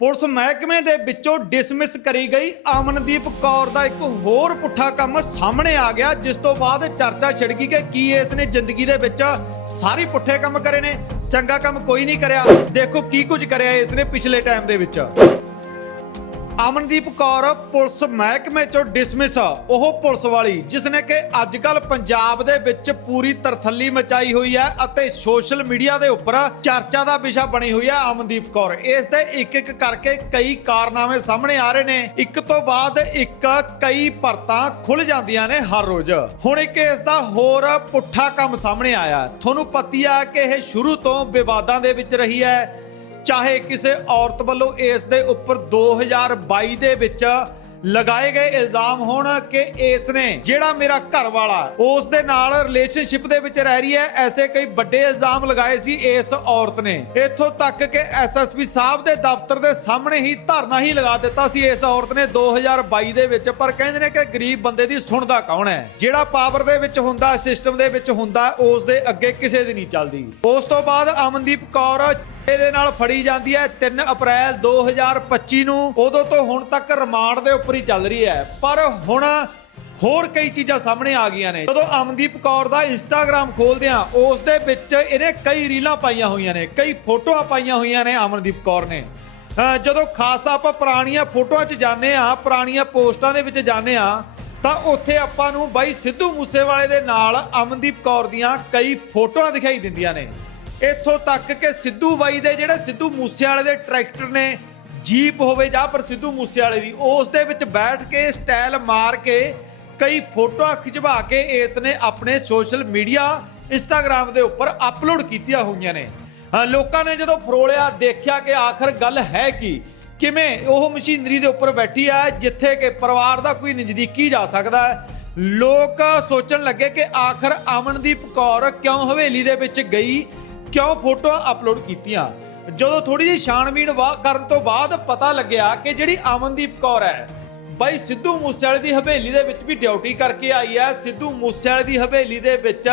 Police ਮਹਿਕਮੇ ਦੇ ਵਿੱਚੋਂ ਡਿਸਮਿਸ ਕਰੀ ਗਈ। ਅਮਨਦੀਪ ਕੌਰ ਦਾ ਇੱਕ ਹੋਰ ਪੁੱਠਾ ਕੰਮ ਸਾਹਮਣੇ ਆ ਗਿਆ, ਜਿਸ ਤੋਂ ਬਾਅਦ ਚਰਚਾ ਛਿੜ ਗਈ ਕਿ ਕੀ ਇਸ ਨੇ ਜ਼ਿੰਦਗੀ ਦੇ ਵਿੱਚ ਸਾਰੇ ਪੁੱਠੇ ਕੰਮ ਕਰੇ ਨੇ। ਚੰਗਾ ਕੰਮ ਕੋਈ ਨਹੀਂ ਕਰਿਆ। ਦੇਖੋ ਕੀ ਕੁਝ ਕਰਿਆ ਇਸ ਨੇ ਪਿਛਲੇ ਟਾਈਮ ਦੇ ਵਿੱਚ। ਅਮਨਦੀਪ ਕੌਰ ਪੁਲਿਸ ਮਹਿਕਮੇ ਚੋਂ ਡਿਸਮਿਸ ਉਹ ਪੁਲਿਸ ਵਾਲੀ ਜਿਸ ਨੇ ਕਿ ਅੱਜ ਕੱਲ ਪੰਜਾਬ ਦੇ ਵਿੱਚ ਪੂਰੀ ਤਰਥੱਲੀ ਮਚਾਈ ਹੋਈ ਹੈ ਅਤੇ ਸੋਸ਼ਲ ਮੀਡੀਆ ਦੇ ਉੱਪਰ ਚਰਚਾ ਦਾ ਵਿਸ਼ਾ ਬਣੀ ਹੋਈ ਹੈ ਅਮਨਦੀਪ ਕੌਰ। ਇਸ ਦੇ ਇੱਕ ਇੱਕ ਕਰਕੇ ਕਈ ਕਾਰਨਾਮੇ ਸਾਹਮਣੇ ਆ ਰਹੇ ਨੇ। ਇੱਕ ਤੋਂ ਬਾਅਦ ਇੱਕ ਕਈ ਪਰਤਾਂ ਖੁੱਲ ਜਾਂਦੀਆਂ ਨੇ ਹਰ ਰੋਜ਼। ਹੁਣ ਇੱਕ ਇਸ ਦਾ ਹੋਰ ਪੁੱਠਾ ਕੰਮ ਸਾਹਮਣੇ ਆਇਆ। ਤੁਹਾਨੂੰ ਪਤੀ ਆ ਕਿ ਇਹ ਸ਼ੁਰੂ ਤੋਂ ਵਿਵਾਦਾਂ ਦੇ ਵਿੱਚ ਰਹੀ ਹੈ। ਚਾਹੇ ਕਿਸੇ ਔਰਤ ਵੱਲੋਂ ਇਸ ਦੇ ਉੱਪਰ 2022 ਦੇ ਵਿੱਚ ਲਗਾਏ ਗਏ ਇਲਜ਼ਾਮ ਹੋਣ ਕਿ ਇਸ ਨੇ, ਜਿਹੜਾ ਮੇਰਾ ਘਰ ਵਾਲਾ ਉਸ ਦੇ ਨਾਲ ਰਿਲੇਸ਼ਨਸ਼ਿਪ ਦੇ ਵਿੱਚ ਰਹਿ ਰਹੀ ਹੈ, ਐਸੇ ਕਈ ਵੱਡੇ ਇਲਜ਼ਾਮ ਲਗਾਏ ਸੀ ਇਸ ਔਰਤ ਨੇ। ਇੱਥੋਂ ਤੱਕ ਕਿ ਐਸਐਸਪੀ ਸਾਹਿਬ ਦੇ ਦਫ਼ਤਰ ਦੇ ਸਾਹਮਣੇ ਹੀ ਧਰਨਾ ਹੀ ਲਗਾ ਦਿੱਤਾ ਸੀ ਇਸ ਔਰਤ ਨੇ 2022 ਦੇ ਵਿੱਚ। ਪਰ ਕਹਿੰਦੇ ਨੇ ਕਿ ਗਰੀਬ ਬੰਦੇ ਦੀ ਸੁਣਦਾ ਕੌਣ ਹੈ? ਜਿਹੜਾ ਪਾਵਰ ਦੇ ਵਿੱਚ ਹੁੰਦਾ ਸਿਸਟਮ ਦੇ ਵਿੱਚ ਹੁੰਦਾ, ਉਸ ਦੇ ਅੱਗੇ ਕਿਸੇ ਦੀ ਨਹੀਂ ਚੱਲਦੀ। ਉਸ ਤੋਂ ਬਾਅਦ ਅਮਨਦੀਪ ਕੌਰ ਇਹਦੇ ਨਾਲ ਫੜੀ ਜਾਂਦੀ ਹੈ 3 ਅਪ੍ਰੈਲ 2025 ਨੂੰ। ਉਦੋਂ ਤੋਂ ਹੁਣ ਤੱਕ ਰਿਮਾਂਡ ਦੇ ਉੱਪਰ ਹੀ ਚੱਲ ਰਹੀ ਹੈ। ਪਰ ਹੁਣ ਹੋਰ ਕਈ ਚੀਜ਼ਾਂ ਸਾਹਮਣੇ ਆ ਗਈਆਂ ਨੇ। ਜਦੋਂ ਅਮਨਦੀਪ ਕੌਰ ਦਾ ਇੰਸਟਾਗ੍ਰam ਖੋਲਦੇ ਆ ਉਸ ਦੇ ਵਿੱਚ ਇਹਨੇ ਕਈ ਰੀਲਾਂ ਪਾਈਆਂ ਹੋਈਆਂ ਨੇ। ਕਈ ਫੋਟੋਆਂ ਪਾਈਆਂ ਹੋਈਆਂ ਨੇ ਅਮਨਦੀਪ ਕੌਰ ਨੇ। ਜਦੋਂ ਖਾਸ ਆਪਾਂ ਪੁਰਾਣੀਆਂ ਫੋਟੋਆਂ 'ਚ ਜਾਂਦੇ ਆ ਪੁਰਾਣੀਆਂ ਪੋਸਟਾਂ ਦੇ ਵਿੱਚ ਜਾਂਦੇ ਆ ਤਾਂ ਉੱਥੇ ਆਪਾਂ ਨੂੰ ਬਾਈ ਸਿੱਧੂ ਮੂਸੇਵਾਲੇ ਦੇ ਨਾਲ ਅਮਨਦੀਪ ਕੌਰ ਦੀਆਂ ਕਈ ਫੋਟੋਆਂ ਦਿਖਾਈ ਦਿੰਦੀਆਂ ਨੇ। ਇੱਥੋਂ ਤੱਕ ਕਿ ਸਿੱਧੂ ਬਾਈ ਦੇ ਜਿਹੜੇ ਸਿੱਧੂ ਮੂਸੇਵਾਲੇ ਦੇ ਟਰੈਕਟਰ ਨੇ, ਜੀਪ ਹੋਵੇ ਜਾਂ ਪਰ ਸਿੱਧੂ ਮੂਸੇਵਾਲੇ ਦੀ, ਉਸ ਦੇ ਵਿੱਚ ਬੈਠ ਕੇ ਸਟਾਈਲ ਮਾਰ ਕੇ ਕਈ ਫੋਟੋਆਂ ਖਿਚਵਾ ਕੇ ਇਸ ਨੇ ਆਪਣੇ ਸੋਸ਼ਲ ਮੀਡੀਆ ਇੰਸਟਾਗ੍ਰam ਦੇ ਉੱਪਰ ਅਪਲੋਡ ਕੀਤੀਆਂ ਹੋਈਆਂ ਨੇ। ਲੋਕਾਂ ਨੇ ਜਦੋਂ ਫਰੋਲਿਆ, ਦੇਖਿਆ ਕਿ ਆਖਰ ਗੱਲ ਹੈ ਕੀ? ਕਿਵੇਂ ਉਹ ਮਸ਼ੀਨਰੀ ਦੇ ਉੱਪਰ ਬੈਠੀ ਹੈ, ਜਿੱਥੇ ਕਿ ਪਰਿਵਾਰ ਦਾ ਕੋਈ ਨਜ਼ਦੀਕੀ ਜਾ ਸਕਦਾ ਹੈ? ਲੋਕ ਸੋਚਣ ਲੱਗੇ ਕਿ ਆਖਰ ਅਮਨਦੀਪ ਕੌਰ ਕਿਉਂ ਹਵੇਲੀ ਦੇ ਵਿੱਚ ਗਈ? ਕਿਉਂ ਫੋਟੋਆਂ ਅਪਲੋਡ ਕੀਤੀਆਂ? ਜਦੋਂ ਥੋੜੀ ਜਿਹੀ ਛਾਣਬੀਣ ਵਾ- ਕਰਨ ਤੋਂ ਬਾਅਦ ਪਤਾ ਲੱਗਿਆ ਕਿ ਜਿਹੜੀ ਅਮਨਦੀਪ ਕੌਰ ਹੈ, ਬਾਈ ਸਿੱਧੂ ਮੂਸੇਵਾਲੇ ਦੀ ਹਵੇਲੀ ਦੇ ਵਿੱਚ ਵੀ ਡਿਊਟੀ ਕਰਕੇ ਆਈ ਹੈ। ਸਿੱਧੂ ਮੂਸੇਵਾਲੇ ਦੀ ਹਵੇਲੀ ਦੇ ਵਿੱਚ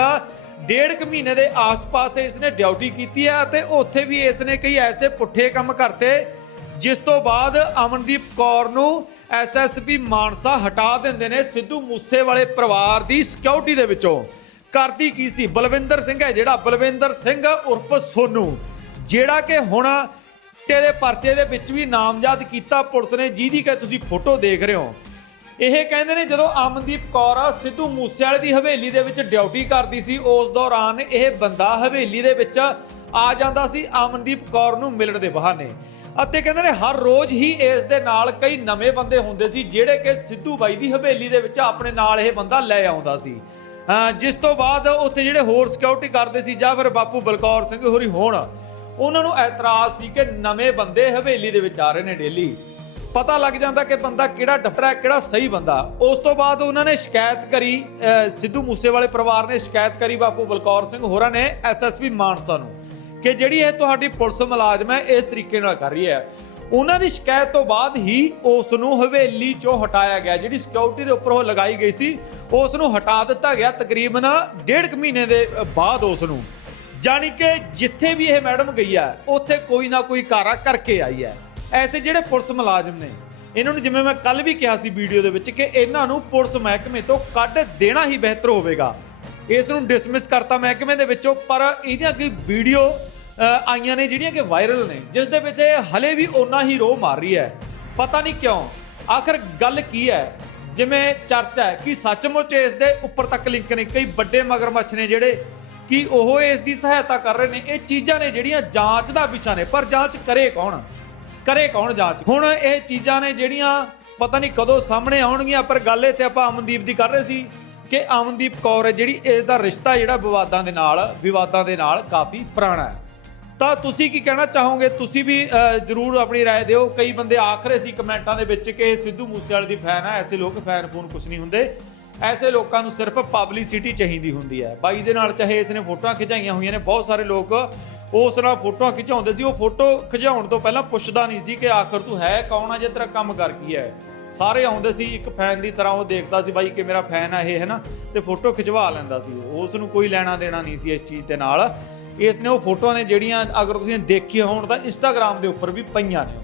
ਡੇਢ ਕੁ ਮਹੀਨੇ ਦੇ ਆਸ-ਪਾਸ ਇਸ ਨੇ ਡਿਊਟੀ ਕੀਤੀ ਹੈ ਅਤੇ ਉੱਥੇ ਵੀ ਇਸ ਨੇ ਕਈ ਐਸੇ ਪੁੱਠੇ ਕੰਮ ਕਰਤੇ, ਜਿਸ ਤੋਂ ਬਾਅਦ ਅਮਨਦੀਪ ਕੌਰ ਨੂੰ ਐਸਐਸਪੀ ਮਾਨਸਾ ਹਟਾ ਦਿੰਦੇ ਨੇ ਸਿੱਧੂ ਮੂਸੇਵਾਲੇ ਪਰਿਵਾਰ ਦੀ ਸਿਕਿਉਰਿਟੀ ਦੇ ਵਿੱਚੋਂ। ਕਰਦੀ ਕੀ ਸੀ? ਬਲਵਿੰਦਰ ਸਿੰਘ ਹੈ ਜਿਹੜਾ। ਬਲਵਿੰਦਰ ਸਿੰਘ ਉਰਫ ਸੋਨੂ, ਜਿਹੜਾ ਕਿ ਹੁਣ ਦੇ ਪਰਚੇ ਦੇ ਵਿੱਚ ਵੀ ਨਾਮਜ਼ਦ ਕੀਤਾ ਪੁਲਿਸ ਨੇ, ਜਿਹਦੀ ਕਿ ਤੁਸੀਂ ਫੋਟੋ ਦੇਖ ਰਹੇ ਹੋ। ਇਹ ਕਹਿੰਦੇ ਨੇ, ਜਦੋਂ ਅਮਨਦੀਪ ਕੌਰ ਸਿੱਧੂ ਮੂਸੇਵਾਲੇ ਦੀ ਹਵੇਲੀ ਦੇ ਵਿੱਚ ਡਿਊਟੀ ਕਰਦੀ ਸੀ, ਉਸ ਦੌਰਾਨ ਇਹ ਬੰਦਾ ਹਵੇਲੀ ਦੇ ਵਿੱਚ ਆ ਜਾਂਦਾ ਸੀ, ਅਮਨਦੀਪ ਕੌਰ ਨੂੰ ਮਿਲਣ ਦੇ ਬਹਾਨੇ। ਅਤੇ ਕਹਿੰਦੇ ਨੇ, ਹਰ ਰੋਜ਼ ਹੀ ਇਸ ਦੇ ਨਾਲ ਕਈ ਨਵੇਂ ਬੰਦੇ ਹੁੰਦੇ ਸੀ, ਜਿਹੜੇ ਕਿ ਸਿੱਧੂ ਬਾਈ ਦੀ ਹਵੇਲੀ ਦੇ ਵਿੱਚ ਆਪਣੇ ਨਾਲ ਇਹ ਬੰਦਾ ਲੈ ਆਉਂਦਾ ਸੀ। ਜਿਸ ਤੋਂ ਬਾਅਦ ਉੱਥੇ ਜਿਹੜੇ ਹੋਰ ਸਿਕਿਉਰਿਟੀ ਕਰਦੇ ਸੀ, ਜਾਂ ਫਿਰ ਬਾਪੂ ਬਲਕੌਰ ਸਿੰਘ ਹੋਰੀ ਹੋਣ, ਉਹਨਾਂ ਨੂੰ ਐਤਰਾਜ਼ ਸੀ ਕਿ ਨਵੇਂ ਬੰਦੇ ਹਵੇਲੀ ਦੇ ਵਿੱਚ ਆ ਰਹੇ ਨੇ ਡੇਲੀ ਪਤਾ ਲੱਗ ਜਾਂਦਾ ਕਿ ਬੰਦਾ ਕਿਹੜਾ ਡਫਰਾ ਕਿਹੜਾ ਸਹੀ ਬੰਦਾ। ਉਸ ਤੋਂ ਬਾਅਦ ਉਹਨਾਂ ਨੇ ਸ਼ਿਕਾਇਤ ਕਰੀ ਸਿੱਧੂ ਮੂਸੇਵਾਲੇ ਪਰਿਵਾਰ ਨੇ ਸ਼ਿਕਾਇਤ ਕਰੀ ਬਾਪੂ ਬਲਕੌਰ ਸਿੰਘ ਹੋਰਾਂ ਨੇ ਐਸਐਸਪੀ ਮਾਨਸਾ ਨੂੰ, ਕਿ ਜਿਹੜੀ ਇਹ ਤੁਹਾਡੀ ਪੁਲਿਸ ਮੁਲਾਜ਼ਮ ਹੈ, ਇਸ ਤਰੀਕੇ ਨਾਲ ਕਰ ਰਹੀ ਹੈ। ਉਹਨਾਂ ਦੀ ਸ਼ਿਕਾਇਤ ਤੋਂ ਬਾਅਦ ਹੀ ਉਸ ਨੂੰ ਹਵੇਲੀ ਚੋਂ ਹਟਾਇਆ ਗਿਆ। ਜਿਹੜੀ ਸਿਕਿਉਰਿਟੀ ਦੇ ਉੱਪਰ ਉਹ ਲਗਾਈ ਗਈ ਸੀ ਉਸ ਨੂੰ ਹਟਾ ਦਿੱਤਾ ਗਿਆ ਤਕਰੀਬਨ ਡੇਢ ਕੁ ਮਹੀਨੇ ਦੇ ਬਾਅਦ ਉਸ ਨੂੰ ਜਾਣੀ ਕਿ ਜਿੱਥੇ ਵੀ ਇਹ ਮੈਡਮ ਗਈ ਹੈ, ਉੱਥੇ ਕੋਈ ਨਾ ਕੋਈ ਕਾਰਾ ਕਰਕੇ ਆਈ ਹੈ। ਐਸੇ ਜਿਹੜੇ ਪੁਲਿਸ ਮੁਲਾਜ਼ਮ ਨੇ, ਇਹਨਾਂ ਨੂੰ ਜਿਵੇਂ ਮੈਂ ਕੱਲ ਵੀ ਕਿਹਾ ਸੀ ਵੀਡੀਓ ਦੇ ਵਿੱਚ ਕਿ ਇਹਨਾਂ ਨੂੰ ਪੁਲਿਸ ਮਹਿਕਮੇ ਤੋਂ ਕੱਢ ਦੇਣਾ ਹੀ ਬਿਹਤਰ ਹੋਵੇਗਾ। ਇਸ ਨੂੰ ਡਿਸਮਿਸ ਕਰਤਾ ਮਹਿਕਮੇ ਦੇ ਵਿੱਚੋਂ, ਪਰ ਇਹਦੀਆਂ ਕੋਈ ਵੀਡੀਓ ਆਈਆਂ ਨੇ ਜਿਹੜੀਆਂ ਕਿ ਵਾਇਰਲ ਨੇ, ਜਿਸ ਦੇ ਵਿੱਚ ਇਹ ਹਲੇ ਵੀ ਓਨਾ ਹੀ ਰੋ ਮਾਰ ਰਹੀ ਹੈ। ਪਤਾ ਨਹੀਂ ਕਿਉਂ, ਆਖਰ ਗੱਲ ਕੀ ਹੈ? ਜਿਵੇਂ ਚਰਚਾ ਹੈ ਕਿ ਸੱਚਮੁੱਚ ਇਸ ਦੇ ਉੱਪਰ ਤੱਕ ਲਿੰਕ ਨੇ, ਕਈ ਵੱਡੇ ਮਗਰਮੱਛ ਨੇ ਜਿਹੜੇ ਕਿ ਉਹ ਇਸ ਦੀ ਸਹਾਇਤਾ ਕਰ ਰਹੇ ਨੇ ਇਹ ਚੀਜ਼ਾਂ ਨੇ ਜਿਹੜੀਆਂ ਜਾਂਚ ਦਾ ਵਿਸ਼ਾ ਨੇ, ਪਰ ਜਾਂਚ ਕਰੇ ਕੌਣ? ਕਰੇ ਕੌਣ ਜਾਂਚ? ਹੁਣ ਇਹ ਚੀਜ਼ਾਂ ਨੇ ਜਿਹੜੀਆਂ ਪਤਾ ਨਹੀਂ ਕਦੋਂ ਸਾਹਮਣੇ ਆਉਣਗੀਆਂ, ਪਰ ਗੱਲ ਇੱਥੇ ਆਪਾਂ ਅਮਨਦੀਪ ਦੀ ਕਰ ਰਹੇ ਸੀ ਕਿ ਅਮਨਦੀਪ ਕੌਰ ਹੈ, ਜਿਹੜੀ ਇਸ ਦਾ ਰਿਸ਼ਤਾ ਜਿਹੜਾ ਵਿਵਾਦਾਂ ਦੇ ਨਾਲ, ਵਿਵਾਦਾਂ ਦੇ ਨਾਲ ਕਾਫੀ ਪੁਰਾਣਾ ਹੈ। ਤਾਂ ਤੁਸੀਂ ਕੀ ਕਹਿਣਾ ਚਾਹੋਗੇ ਤੁਸੀਂ ਵੀ ਅਹ, ਜ਼ਰੂਰ ਆਪਣੀ رائے ਦਿਓ ਕਈ ਬੰਦੇ ਆਖ ਰਹੇ ਸੀ ਕਮੈਂਟਾਂ ਦੇ ਵਿੱਚ ਕਿ ਇਹ ਸਿੱਧੂ ਮੂਸੇਵਾਲੇ ਦੀ ਫੈਨ ਹੈ ਐਸੇ ਲੋਕ ਫੈਨ ਫੂਨ ਕੁਝ ਨਹੀਂ ਹੁੰਦੇ ਐਸੇ ਲੋਕਾਂ ਨੂੰ ਸਿਰਫ ਪਬਲਿਸਿਟੀ ਚਾਹੀਦੀ ਹੁੰਦੀ ਹੈ ਬਾਈ ਦੇ ਨਾਲ ਚਾਹੇ ਇਸ ਨੇ ਫੋਟੋਆਂ ਖਿਚਾਈਆਂ ਹੋਈਆਂ ਨੇ ਬਹੁਤ ਸਾਰੇ ਲੋਕ ਉਸ ਨਾਲ ਫੋਟੋਆਂ ਖਿਚਾਉਂਦੇ ਸੀ ਉਹ ਫੋਟੋ ਖਿਚਾਉਣ ਤੋਂ ਪਹਿਲਾਂ ਪੁੱਛਦਾ ਨਹੀਂ ਸੀ ਕਿ ਆਖਰ ਤੂੰ ਹੈ ਕੌਣ ਆ ਜੇ ਤੇਰਾ ਕੰਮ ਕਰ ਕੀ ਹੈ ਸਾਰੇ ਆਉਂਦੇ ਸੀ ਇੱਕ ਫੈਨ ਦੀ ਤਰ੍ਹਾਂ ਉਹ ਦੇਖਦਾ ਸੀ ਬਾਈ ਕਿ ਮੇਰਾ ਫੈਨ ਆ ਇਹ ਹੈ ਨਾ ਤੇ ਫੋਟੋ ਖਿਚਵਾ ਲੈਂਦਾ ਸੀ ਉਸ ਨੂੰ ਕੋਈ ਲੈਣਾ ਦੇਣਾ ਨਹੀਂ ਸੀ ਇਸ ਚੀਜ਼ ਦੇ ਨਾਲ ਇਸ ਨੇ ਉਹ ਫੋਟੋਆਂ ਨੇ ਜਿਹੜੀਆਂ ਅਗਰ ਤੁਸੀਂ ਦੇਖੀਆਂ ਹੋਣ ਤਾਂ ਇੰਸਟਾਗ੍ਰam ਦੇ ਉੱਪਰ ਵੀ ਪਈਆਂ ਨੇ